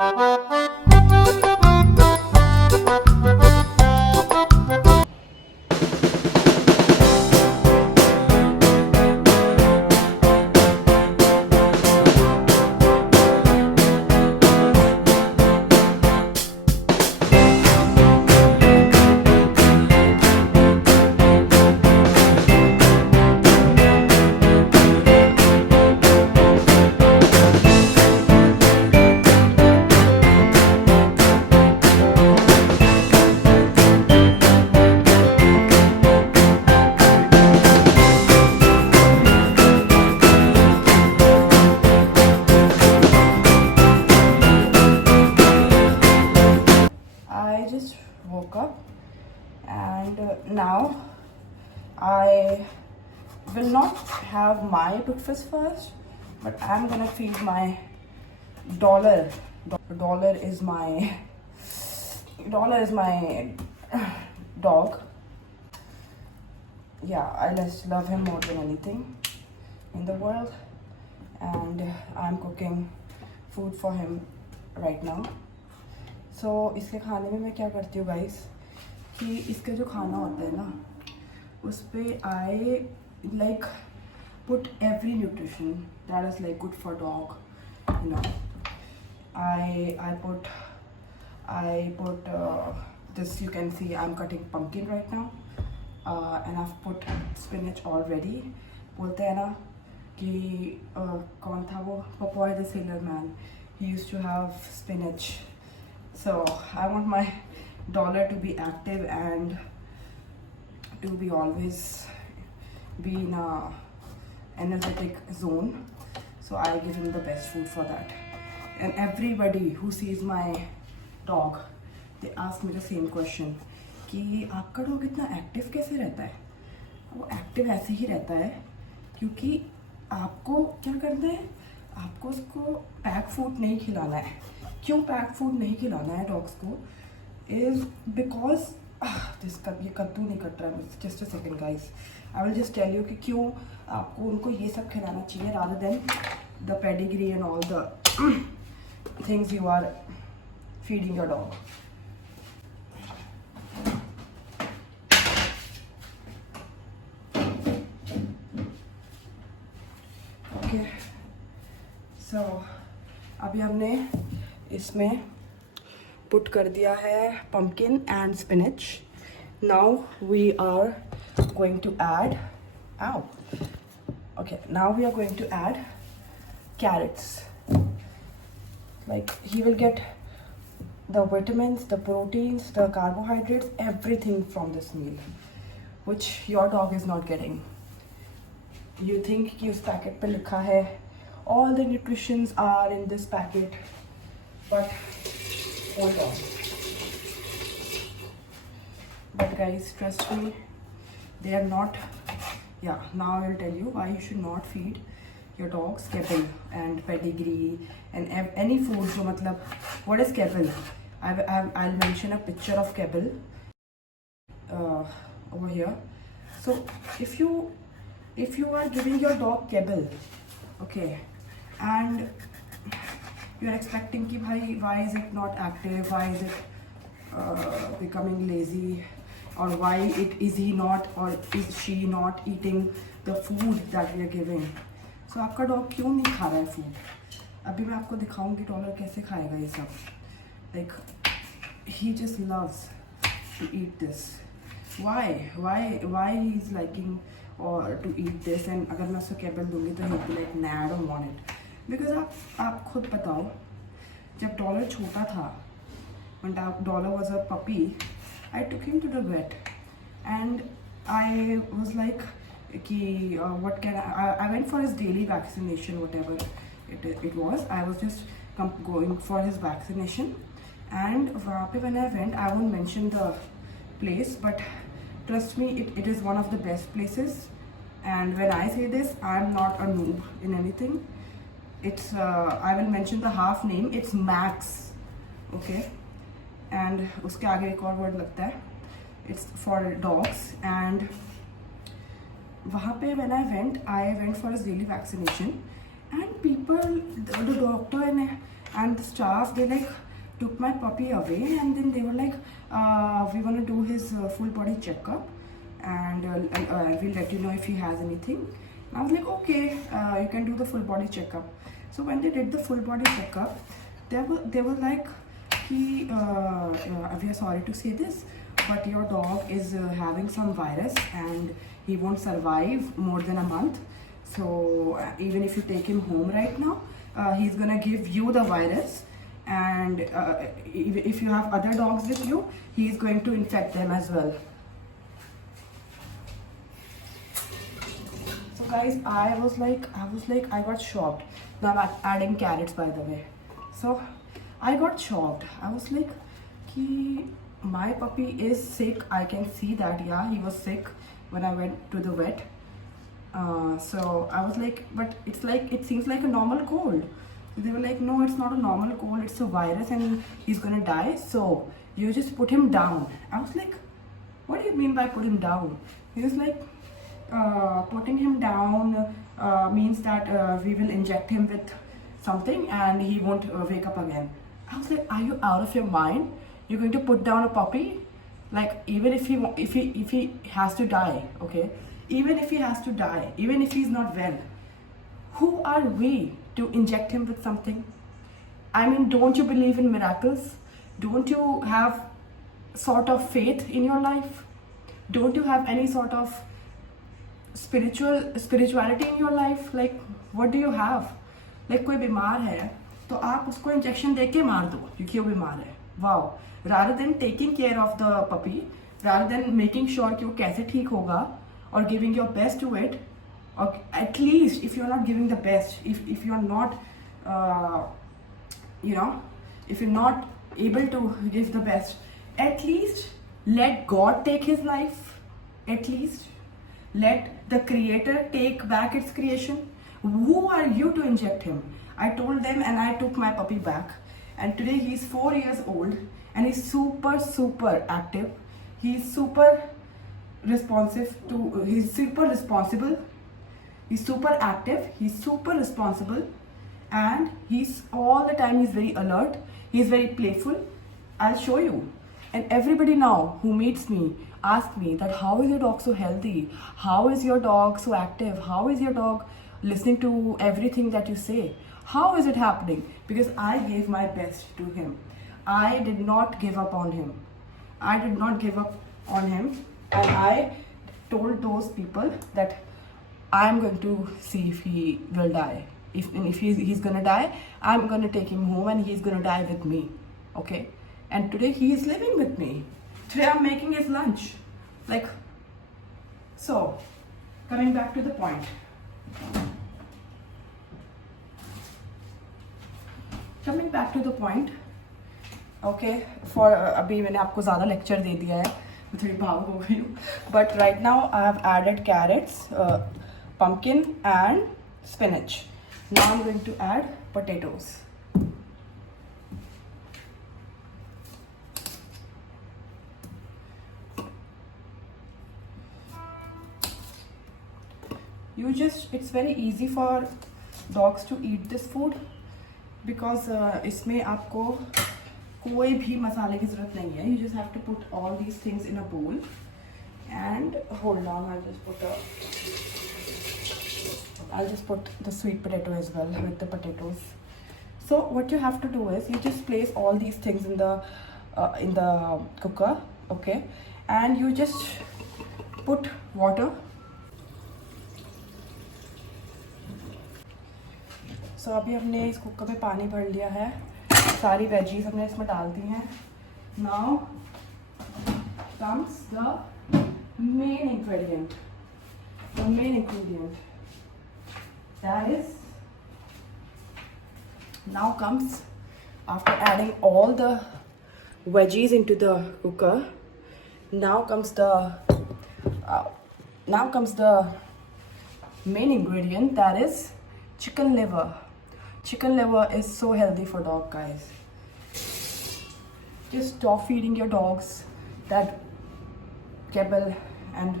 I just woke up and now I will not have my breakfast first, but I'm gonna feed my dollar. Dollar is my dog. Yeah, I just love him more than anything in the world, and I'm cooking food for him right now. So इसके खाने में मैं क्या करती हूँ guys कि इसका जो खाना होता है ना उस पर I like put every nutrition that is like good for dog, you know. I put this, you can see I'm cutting pumpkin right now, and I've put spinach already. बोलते हैं ना कि कौन था वो, Popeye the Sailor Man, he used to have spinach. So I want my dollar to be active and to be always be in a energetic zone. So I give him the best food for that. And everybody who sees my dog, they ask me the same question कि आपका dog इतना active कैसे रहता है. वो active ऐसे ही रहता है क्योंकि आपको क्या करना है, आपको उसको पैक फूड नहीं खिलाना है. क्यों पैक फूड नहीं खिलाना है डॉग्स को इज़ बिकॉज ये कद्दू नहीं कट रहा है. Just a second guys, I will just tell you कि क्यों आपको उनको ये सब खिलाना चाहिए rather than the pedigree and all the things you are feeding your dog. Okay, so अभी हमने इसमें पुट कर दिया है pumpkin and spinach. Now we are going to add now we are going to add carrots. Like he will get the vitamins, the proteins, the carbohydrates, everything from this meal, which your dog is not getting. You think कि उस packet पे लिखा है all the nutritions are in this packet, but hold on. But guys, trust me, they are not. Yeah, now I will tell you why you should not feed your dogs kibble and pedigree and any food. So matlab, what is kibble? I'll mention a picture of kibble over here. So if you are giving your dog kibble, okay, and you are expecting कि भाई why is it not active, why is it becoming lazy, or why is he not or is she not eating the food that we are giving. So आपका dog क्यों नहीं खा रहा है food? अभी मैं आपको दिखाऊंगी डॉलर कैसे खाएगा ये सब. Like he just loves to eat this. Why he is liking or to eat this, and अगर मैं उसको केबल दूंगी तो he'll be like nah, I don't want it. Because आप खुद बताओ, जब डॉलर छोटा था, when dollar was a puppy, I took him to the vet and I was like कि what can I went for his daily vaccination, whatever it was. I was just going for his vaccination, and वहाँ पे when I went, I won't mention the place, but trust me, it is one of the best places. And when I say this, I'm not a noob in anything. It's I will mention the half name. It's Max, okay, and उसके आगे एक और word लगता है. It's for dogs. And वहाँ पे when I went for his daily vaccination, and people, the doctor and the staff, they like took my puppy away, and then they were like, we want to do his full body checkup, and we'll let you know if he has anything. And I was like, okay, you can do the full body checkup. So when they did the full body checkup, they were like, we are sorry to say this, but your dog is having some virus and he won't survive more than a month. So even if you take him home right now, he's gonna give you the virus, and if you have other dogs with you, he is going to infect them as well. So guys, I got shocked. Now I'm adding carrots, by the way. So I got shocked. I was like, my puppy is sick. I can see that, yeah, he was sick when I went to the vet. So I was like, but it's like, it seems like a normal cold. They were like, no, it's not a normal cold, it's a virus and he's gonna die. So you just put him down. I was like, what do you mean by put him down? He was like, putting him down means that we will inject him with something and he won't wake up again. I was like, are you out of your mind? You're going to put down a puppy? Like, even if he has to die, okay? Even if he has to die, even if he's not well, who are we to inject him with something? I mean, don't you believe in miracles? Don't you have sort of faith in your life? Don't you have any sort of spirituality in your life? Like, what do you have? Like, कोई बीमार है तो आप उसको injection देके मार दो क्योंकि वो बीमार है. Wow. Rather than taking care of the puppy, rather than making sure कि वो कैसे ठीक होगा, or giving your best to it, or at least if you're not giving the best, if you're not if you're not able to give the best, at least let God take his life. At least let the creator take back its creation. Who are you to inject him? I told them and I took my puppy back, and today he's 4 years old and he's super active. He's super responsible, he's super active, he's super responsible, and he's all the time, he's very alert, he's very playful. I'll show you. And everybody now who meets me ask me that how is your dog so healthy, how is your dog so active, how is your dog listening to everything that you say, how is it happening? Because I gave my best to him. I did not give up on him. And I told those people that I'm going to see if he will die. If he's gonna die, I'm gonna take him home and he's gonna die with me. Okay? And today he is living with me. Today I'm making his lunch. Like, so, coming back to the point. Okay, for अभी मैंने आपको ज़्यादा lecture दे दिया है, मैं थोड़ी भावुक हो गई हूँ. But right now I have added carrots, pumpkin and spinach. Now I'm going to add potatoes. It's very easy for dogs to eat this food because इसमें आपको कोई भी मसाले की ज़रूरत नहीं है. You just have to put all these things in a bowl and hold on. I'll just put the sweet potato as well with the potatoes. So what you have to do is you just place all these things in the cooker, okay, and you just put water. So अभी हमने इस cooker में पानी भर लिया है, सारी veggies हमने इसमें डाल दी हैं. Now comes the main ingredient. That is, now comes, after adding all the veggies into the cooker, now comes the main ingredient, that is chicken liver. Chicken liver is so healthy for dog, guys. Just stop feeding your dogs that kibble, and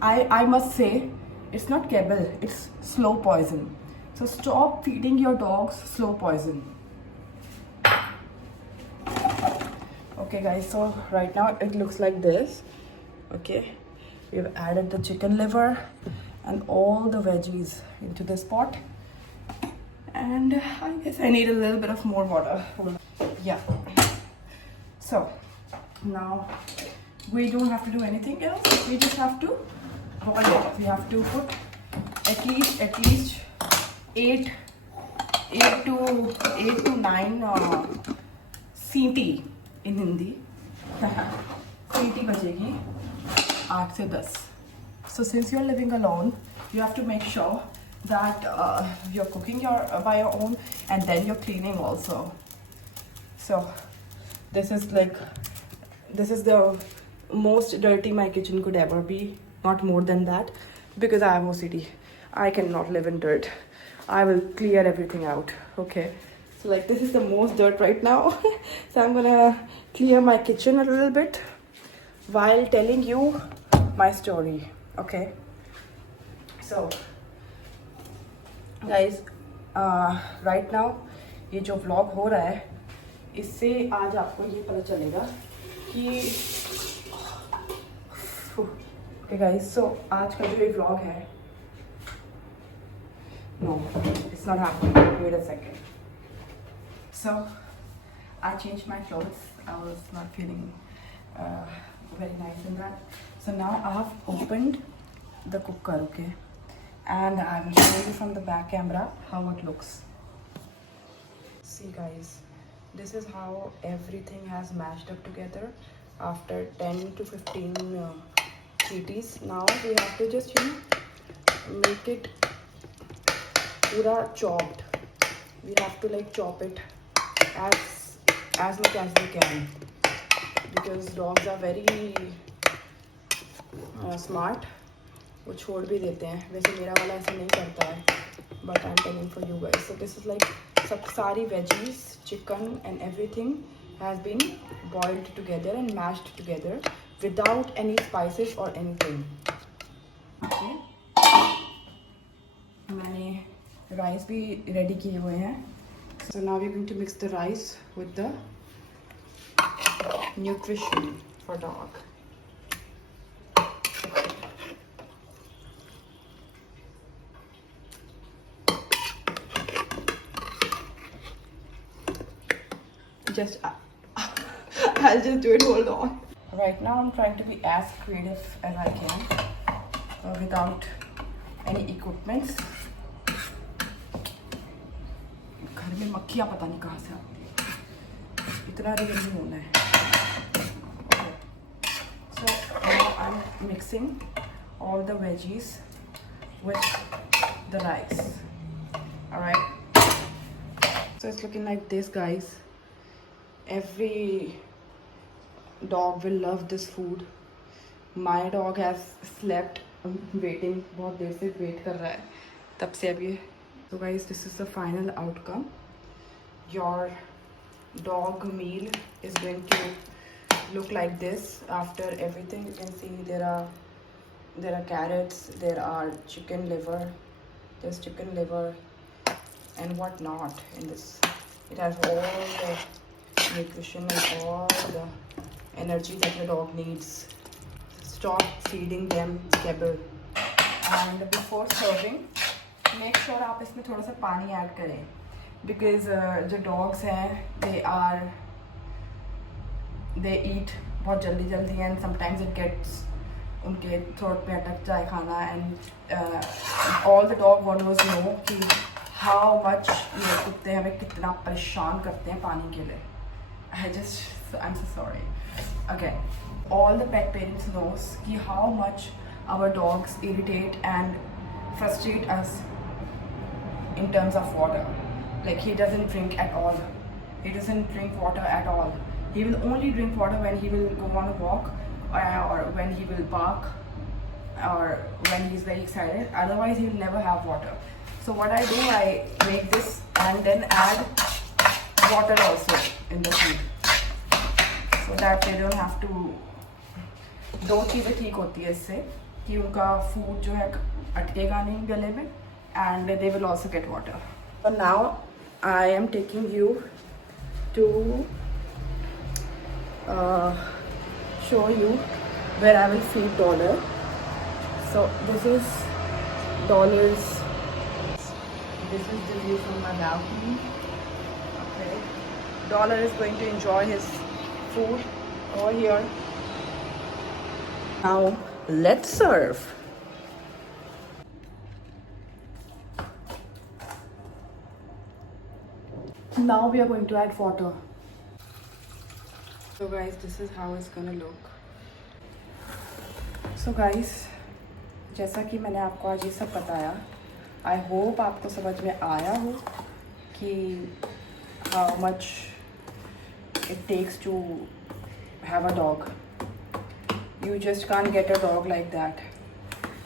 I must say, it's not kibble, it's slow poison. So stop feeding your dogs slow poison. Okay guys, so right now it looks like this. Okay, we've added the chicken liver and all the veggies into this pot, and I guess I need a little bit of more water. Yeah, so now we don't have to do anything else. We just have to boil it. We have to put at least 8 to 9 सीटी in Hindi. सीटी बजेगी 8 से 10. So since you're living alone, you have to make sure that you're cooking by your own, and then you're cleaning also. So this is the most dirty my kitchen could ever be, not more than that, because I have OCD. I cannot live in dirt. I will clear everything out. Okay, so like this is the most dirt right now. So I'm gonna clear my kitchen a little bit while telling you my story. Okay, so guys, right now ये जो vlog हो रहा है, इससे आज आपको ये पता चलेगा कि okay guys, so आज का जो ये vlog है, no, it's not happening. Wait a second. So I changed my clothes. I was not feeling very nice in that. So now I have opened the cooker, okay, and I will show you from the back camera how it looks. See guys, this is how everything has mashed up together after 10 to 15 CTs. Now we have to just make it pura chopped. We have to like chop it as much as we can, because dogs are very smart. वो छोड़ भी देते हैं. वैसे मेरा वाला ऐसा नहीं करता है, but I'm telling for you guys. So this is like सब सारी veggies, chicken and everything has been boiled together and mashed together without any spices or anything. Okay, मैंने rice भी ready किए हुए हैं. So now we're going to mix the rice with the nutrition for dog. I'll just do it, hold on. Right now I'm trying to be as creative as I can without any equipments. घर में मक्खियाँ पता नहीं कहाँ से आती है, इतना रियल नहीं होना है. Okay, so now I'm mixing all the veggies with the rice. Alright, so it's looking like this guys. Every dog will love this food. My dog has slept waiting, बहुत देर से wait कर रहा है तब से अभी. So guys, this is the final outcome. Your dog meal is going to look like this after everything. You can see there are carrots, there are chicken liver, there's chicken liver and what not in this. It has all the nutrition and all the energy that your dog needs. Stop feeding them kibble. And before serving, make sure आप इसमें थोड़ा सा पानी add करें, because जो dogs हैं they eat बहुत जल्दी and sometimes it gets उनके throat में अटक जाए खाना, and all the dog owners know कि how much ये कुत्ते हमें कितना परेशान करते हैं पानी के लिए. I'm so sorry. Okay, all the pet parents knows कि how much our dogs irritate and frustrate us in terms of water. Like he doesn't drink at all. He doesn't drink water at all. He will only drink water when he will go on a walk, or when he will bark, or when he's very excited. Otherwise he will never have water. So what I do, I make this and then add water also in the food, so that they don't have to. दो चीज़ें ठीक होती है इससे कि उनका food जो है अटकेगा नहीं गले में, and they will also get water. But now I am taking you to uh, show you where I will feed Dollar. So this is Dollar's. This is the view from my balcony. Okay, Dollar is going to enjoy his food over here. Now let's serve. Now we are going to add water. So guys, this is how it's gonna look. So guys, जैसा कि मैंने आपको आज ये सब बताया, I hope आपको समझ में आया हो कि how much it takes to have a dog. You just can't get a dog like that.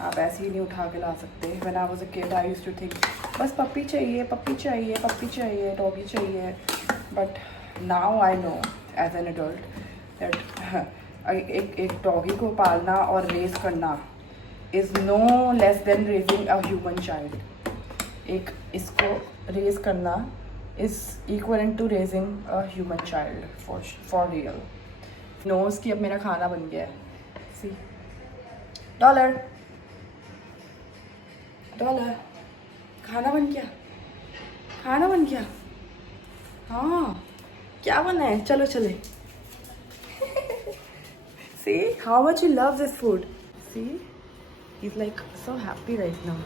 आप ऐसे ही नहीं उठा के ला सकते. When I was a kid I used to think बस पप्पी चाहिए, पप्पी चाहिए, पप्पी चाहिए, डॉगी चाहिए. But now I know as an adult that एक डॉगी को पालना और रेज करना is no less than raising a human child. एक इसको रेज करना is equal to raising a human child for real. Knows कि अब मेरा खाना बन गया है. सी डॉलर, डॉलर, खाना बन गया, खाना बन गया. हाँ, क्या बना है? चलो चले. See how much he loves this food. See, he's like so happy right now.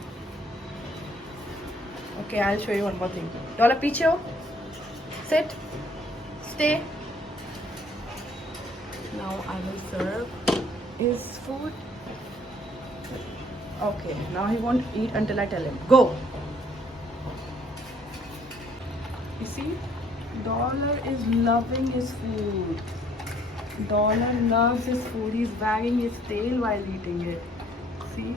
Okay, I'll show you one more thing. Dollar, पीछे हो. Sit. Stay. Now I will serve his food. Okay, now he won't eat until I tell him. Go. You see, Dollar is loving his food. Dollar loves his food. He's wagging his tail while eating it. See?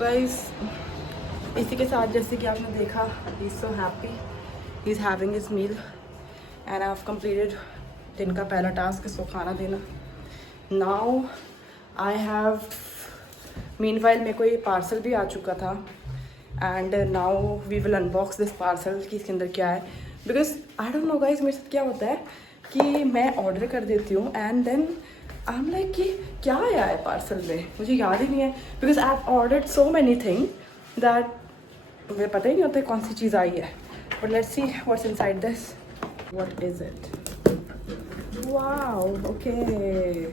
Guys, इसी के साथ जैसे कि आपने देखा, he's so happy. He's having his meal, and I've completed दिन का पहला टास्क, इसको खाना देना. Now I have, meanwhile मेरे को ये पार्सल भी आ चुका था, and now we will unbox this parcel कि इसके अंदर क्या है. Because I don't know guys, मेरे साथ क्या होता है कि मैं ऑर्डर कर देती हूँ and then I'm like कि क्या आया है पार्सल में, मुझे याद ही नहीं है. Because I've ordered so many things that मुझे पता ही नहीं होता कौन सी चीज़ आई है. But let's see what's inside this. What is it? Wow, okay.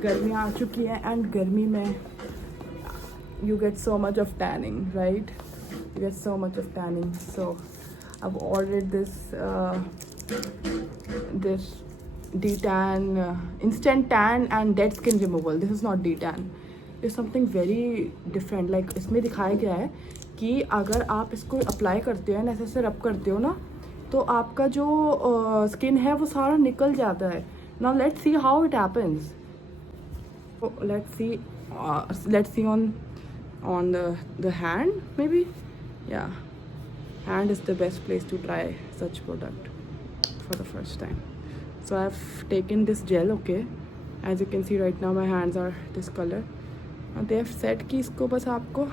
गर्मी आ चुकी है and गर्मी में you get so much of tanning, right? You get so much of tanning. So I've ordered this this detan instant tan and dead skin removal. This is not detan. It's something very different. Like इसमें दिखाया गया है कि अगर आप इसको apply करते हो, ऐसे ऐसे रब करते हो ना, तो आपका जो स्किन है वो सारा निकल जाता है. Now let's see how it happens. So let's see on the hand maybe. Yeah, hand is the best place to try such product for the first time. So I've taken this gel. Okay, as you can see right now my hands are this color. Now they have said कि इसको बस आपको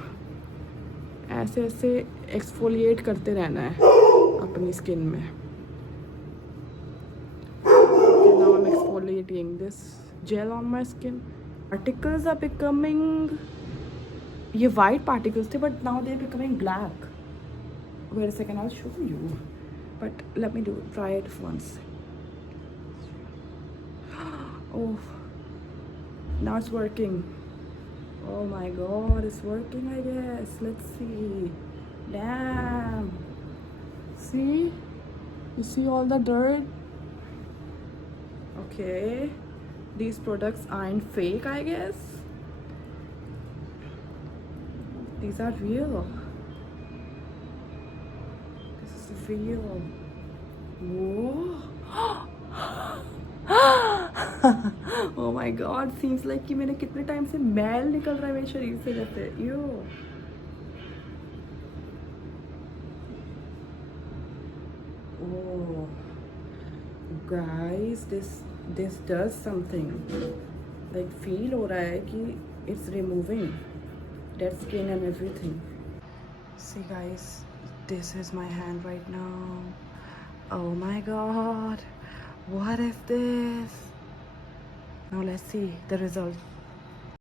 ऐसे ऐसे exfoliate करते रहना है अपनी स्किन में. Okay, now I'm exfoliating this gel on my skin. Particles are becoming, ये white particles थे but now they're becoming black. Wait a second, I'll show you. But let me try it once. Oh, now it's working. Oh my god, it's working I guess. Let's see. Damn. See? You see all the dirt? Okay. These products aren't fake I guess. These are real. This is real. Whoa. Oh my god, seems like कि मेरे कितने time से मैल निकल रहा है मेरे शरीर से जैसे. Ew. Oh, guys, this does something. Like feel हो रहा है कि it's removing dead skin and everything. See guys, this is my hand right now. Oh my god, what is this? Now let's see the result.